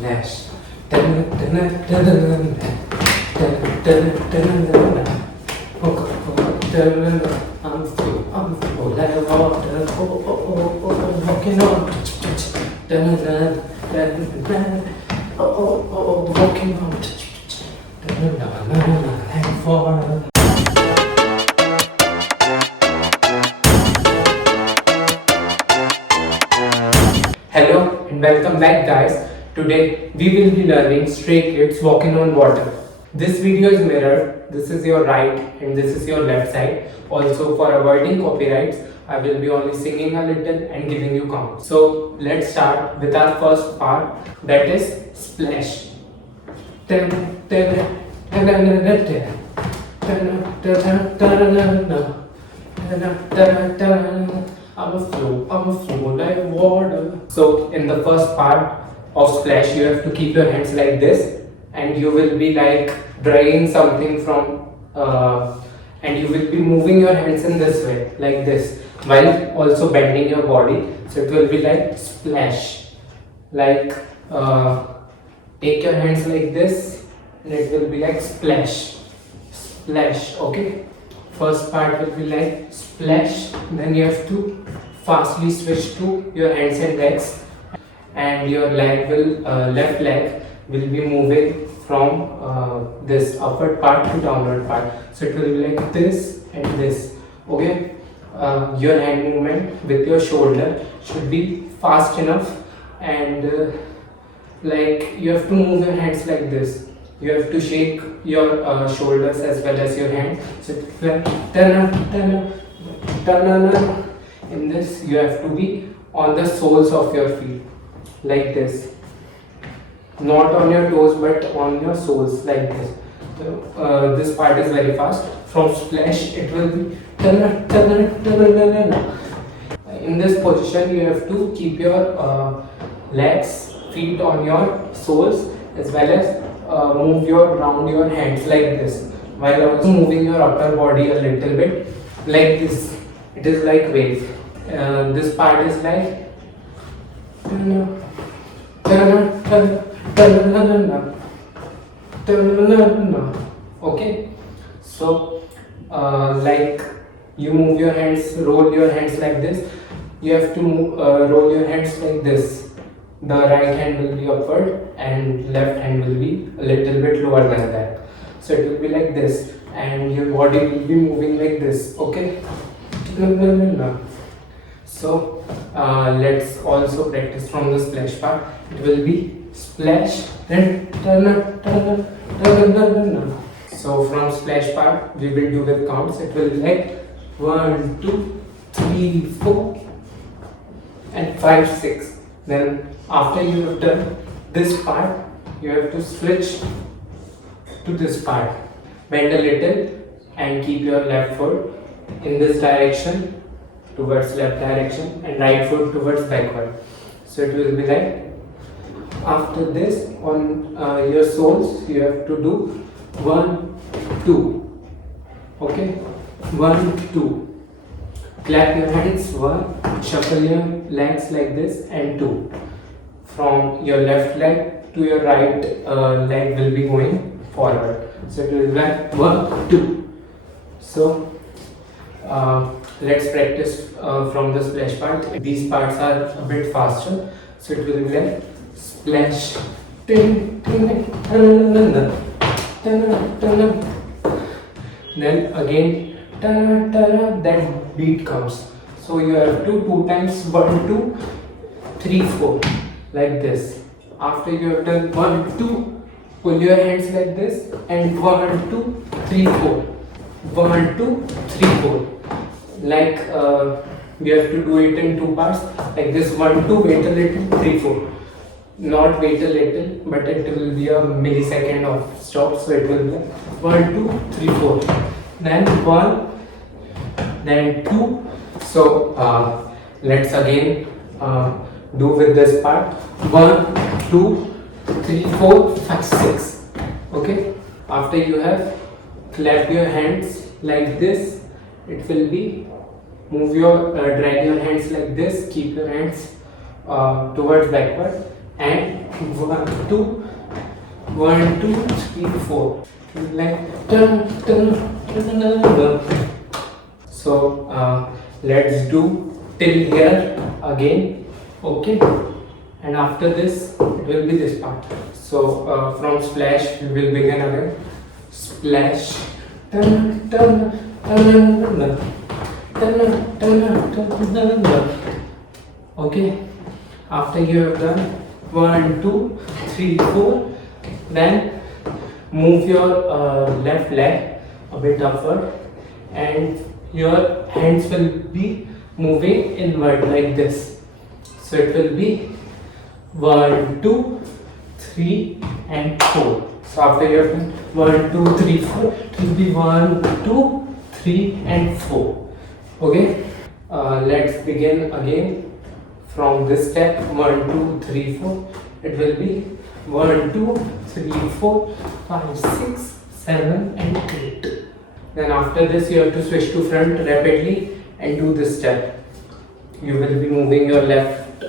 splash. I'm full like water. Walking on. Walking on. And for Hello and welcome back guys. Today we will be learning Stray Kids Walking on Water. This video is mirrored. This is your right and this is your left side. Also for avoiding copyrights, I will be only singing a little and giving you count. So let's start with our first part, that is splash. I'm a flow like water. So in the first part of splash, you have to keep your hands like this, and you will be like dragging something from, and you will be moving your hands in this way, like this, while also bending your body. So it will be like splash, like take your hands like this, and it will be like splash, splash. Okay. First part will be like splash, then you have to fastly switch to your hands and legs, and your leg will left leg will be moving from this upward part to downward part. So it will be like this and this. Okay. Your hand movement with your shoulder should be fast enough, and like you have to move your hands like this. You have to shake your shoulders as well as your hands. So in this you have to be on the soles of your feet, like this. Not on your toes but on your soles, like this. So, this part is very fast. From splash it will be in this position. You have to keep your legs, feet on your soles, as well as move round your hands like this, while also moving your upper body a little bit like this. It is like wave. This part is like okay. So like you move your hands, roll your hands like this. You have to roll your hands like this. The right hand will be upward and left hand will be a little bit lower than that. So it will be like this, and your body will be moving like this. Okay. So let's also practice from the splash part. It will be splash, then so from splash part we will do with counts. It will be like 1, 2, 3, 4 and 5, 6. Then after you have done this part, you have to switch to this part. Bend a little and keep your left foot in this direction, towards left direction, and right foot towards backward. So it will be like, after this on your soles you have to do 1, 2. Okay, 1, 2. Clap your hands, 1, shuffle your legs like this, and 2. From your left leg to your right leg will be going forward. So it will be like 1, 2. So let's practice from the splash part. These parts are a bit faster. So it will be like splash. Then again that beat comes. So you have to 2 times 1, 2, 3, 4, like this. After you have done 1, 2, pull your hands like this, and 1, 2, 3, 4, 1, 2, 3, 4. Like we have to do it in 2 parts, like this. 1, 2, wait a little, 3, 4. Not wait a little, but it will be a millisecond of stop. So it will be 1, 2, 3, 4. Then 1, then 2. So let's again do with this part. 1, 2, 3, 4, 5, 6. Okay. After you have clapped your hands like this, it will be drag your hands like this, keep your hands towards backward, and 1 2 1 2 3 4, like dun, dun, dun, dun, dun. So let's do till here again, okay? And after this it will be this part. So from splash we will begin again. Splash, dun, dun, dun, dun, dun, dun, dun, dun, dun, dun. Okay, after you have done 1 2 3 4, then move your left leg a bit upward and your hands will be moving inward like this. So it will be 1 2 3 and 4. So after you have done 1 2 3 4, it will be 1 2 3 and 4. Okay, let's begin again from this step. 1 2 3 4, it will be 1 2 3 4 5 6 7 and 8. Then after this you have to switch to front rapidly and do this step. You will be moving your left,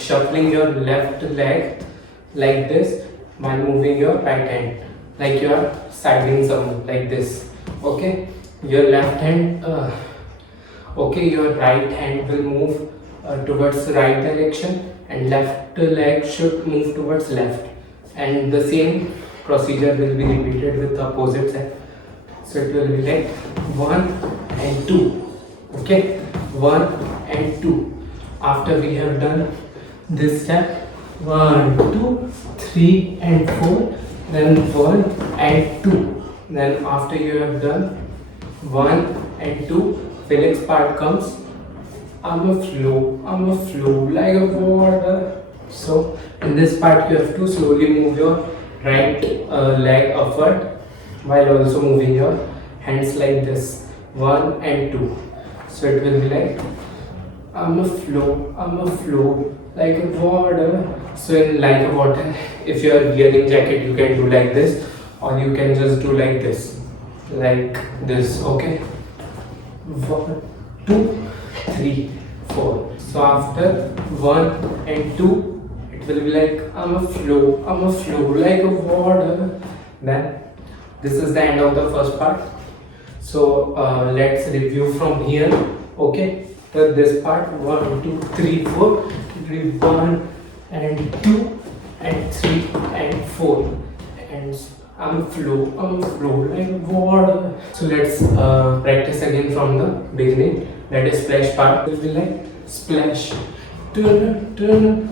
shuffling your left leg like this while moving your right hand, like you are siding someone like this. Okay, your left hand, okay, your right hand will move towards right direction and left leg should move towards left, and the same procedure will be repeated with the opposite side. So it will be like 1 and 2. Okay, 1 and 2. After we have done this step, 1 2 3 and 4, then 1 and 2. Then after you have done 1 and 2, Felix part comes. I'm a flow like a water. So in this part you have to slowly move your right leg upward while also moving your hands like this, 1 and 2. So it will be like I'm a flow like a water. So in like a water, if you are wearing jacket you can do like this, or you can just do like this, okay? 1 2 3 4. So after 1 and 2, it will be like I'm a flow like a water. Then this is the end of the first part. So let's review from here. Okay, so this part 1 2 3 4, 1 and 2 and 3 and 4, and I'm a flow like water. So let's practice again from the beginning. That is splash part. Will be like splash, turn, turn,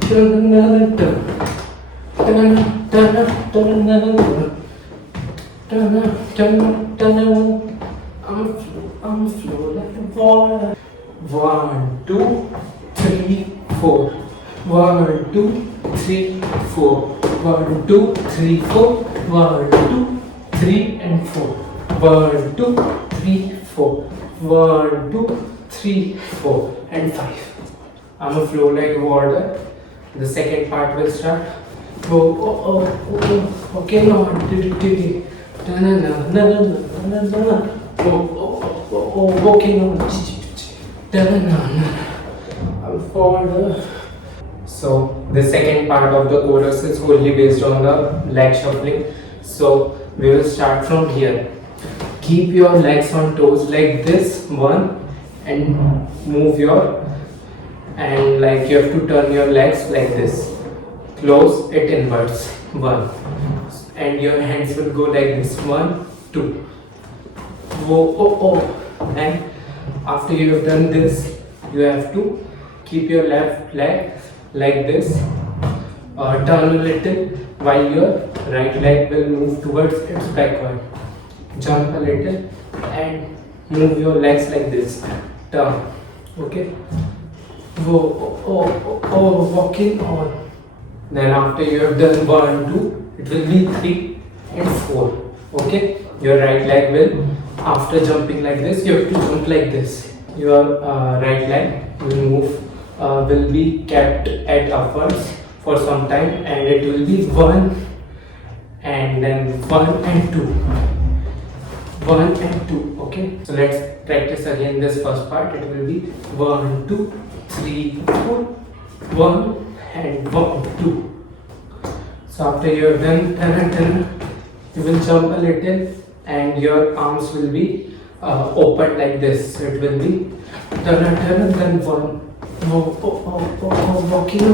turn, turn, turn, turn, turn, turn. I'm a flow like water. 1 2 3 4. 1 2 3 4. 1 2 3 4. 1 2 3 and 4. 1 2 3 4. 1 2 3 4 and 5. I'm a flow like water. The second part will start. Okay, now okay, I'm forward. So the second part of the chorus is wholly based on the leg shuffling. So we will start from here. Keep your legs on toes like this, one, and move your, and like you have to turn your legs like this. Close it inwards, 1, and your hands will go like this, 1 2. And after you have done this, you have to keep your left leg like this, turn a little while your right leg will move towards its backward. Jump a little and move your legs like this, turn. Okay, walking on. Then after you have done 1 2, it will be 3 and 4. Okay, your right leg will, after jumping like this, you have to jump like this. Your right leg will move, will be kept at upwards for some time, and it will be 1 and then 1 and 2. 1 and 2. Okay, so let's practice again this first part. It will be 1 2 3 4. 1 and 1, 2. So after you have done, you will jump a little and your arms will be open like this. So it will be then 1. Walking.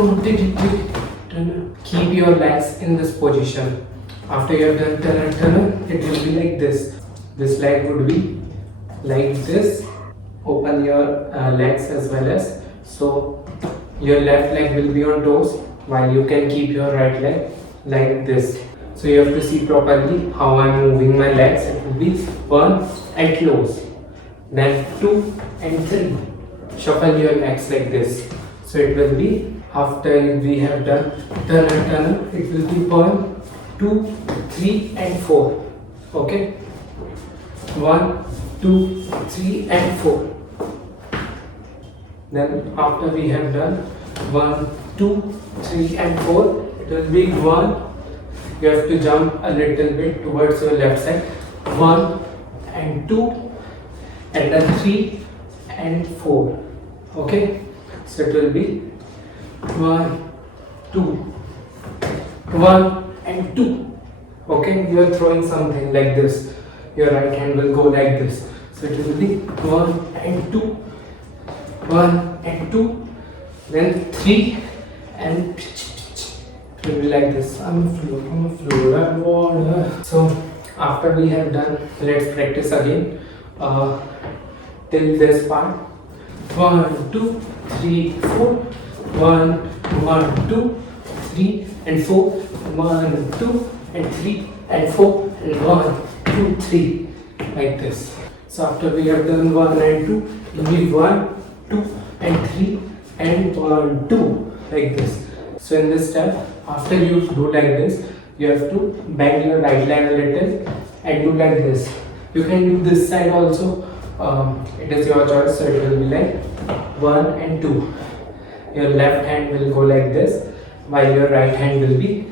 Keep your legs in this position. After you have done, it will be like this. This leg would be like this. Open your legs as well as, so your left leg will be on toes while you can keep your right leg like this. So you have to see properly how I am moving my legs. It will be 1 and close, then 2 and 3. Shuffle your legs like this. So it will be, after we have done turn, it will be 1, 2, 3 and 4. Okay, 1, 2, 3 and 4. Then after we have done 1, 2, 3 and 4, it will be 1. You have to jump a little bit towards your left side. 1 and 2 and then 3 and 4. Okay, so it will be 1, 2, 1 and 2. Okay, you are throwing something like this. Your right hand will go like this. So it will be 1 and 2, 1 and 2, then 3 and it will be like this. I'm a floor, I'm water. So after we have done, let's practice again till this part. 1, 2, 3, 4. 1, 1, 2, 3 and 4. 1, 2 and 3 and 4 and 1, 2, 3 like this. So after we have done 1 and 2, it will be 1, 2 and 3 and 1, 2 like this. So in this step, after you do like this, you have to bend your right leg a little and do like this. You can do this side also. It is your choice. So it will be like 1 and 2. Your left hand will go like this, while your right hand will be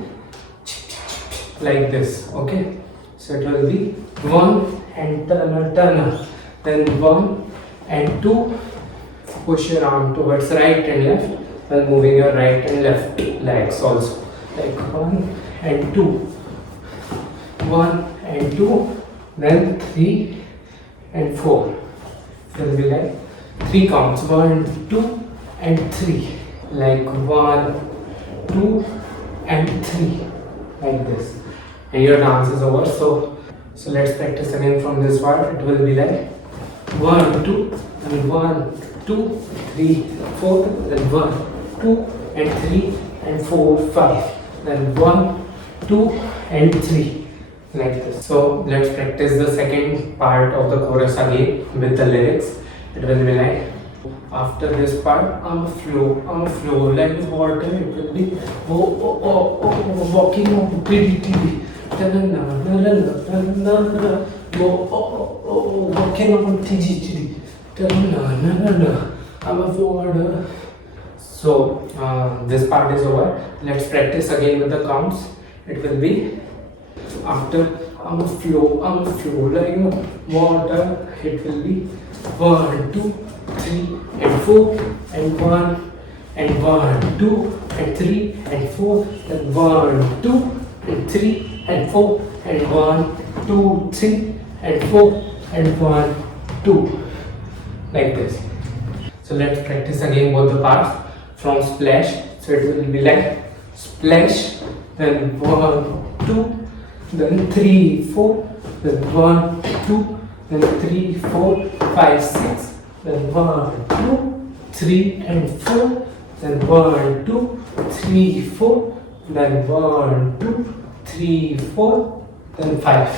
like this. Okay, so it will be 1 and turn, then 1 and 2. Push your arm towards right and left while moving your right and left legs also, like 1 and 2, 1 and 2, then 3 and 4. It will be like 3 counts, 1, 2 and 3, like 1, 2 and 3 like this, and your dance is over. So let's practice again from this part. It will be like 1, 2 and 1, 2, 3, 4, then 1, 2 and 3 and 4, 5, then 1, 2 and 3 like this. So let's practice the second part of the chorus again with the lyrics. It will be like, after this part, I'm a flow like water. It will be walking on PDT. Walking on TGT. I'm a water. So this part is over. Let's practice again with the counts. It will be, after I'm a flow like water. It will be 1, 2, 3 and 4 and 1 and 1, 2 and 3 and 4, then 1, 2 and 3 and 4 and 1, 2, 3 and 4 and 1, 2 like this. So let's practice again both the parts from splash. So it will be like splash, then 1, 2, then 3, 4, then 1, 2, then 3, 4, 5, 6, then 1, 2, 3 and 4, then 1, 2, 3, 4, then 1, 2, 3, 4, then 5.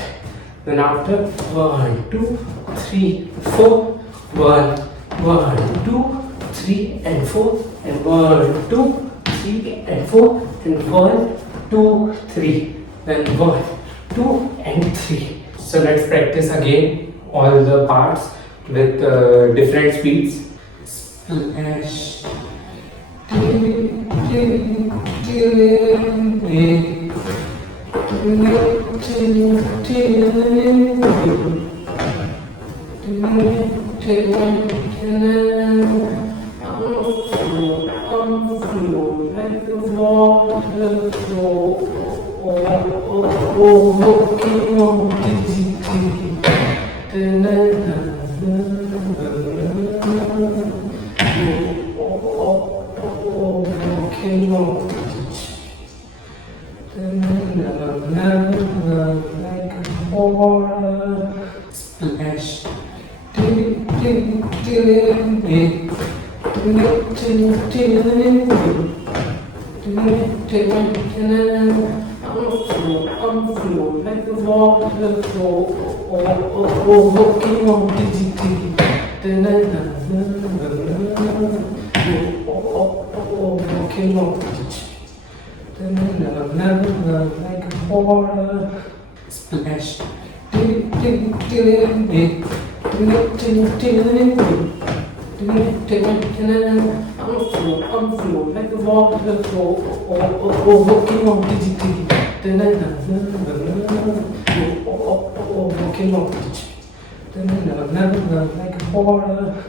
Then after 1, 2, 3, 4, 1, 1, 2, 3 and 4, and 1, 2, 3 and 4, and 1, 2, 3, then 1, 2 and 3. So let's practice again all the parts with different speeds. Splash. I'm flow like the water flow. Walking on the walking on like a water splash. I'm flow like the water flow. Walking on walking on like a water splash. I'm flow like the water flow. Walking on walking on like a water.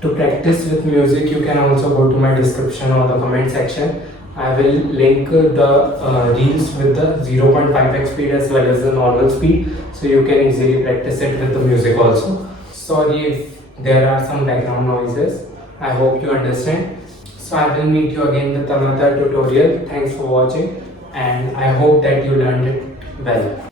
To practice with music, you can also go to my description or the comment section. I will link the reels with the 0.5x speed as well as the normal speed, so you can easily practice it with the music also. Sorry if there are some background noises. I hope you understand. So I will meet you again with another tutorial. Thanks for watching, and I hope that you learned it well.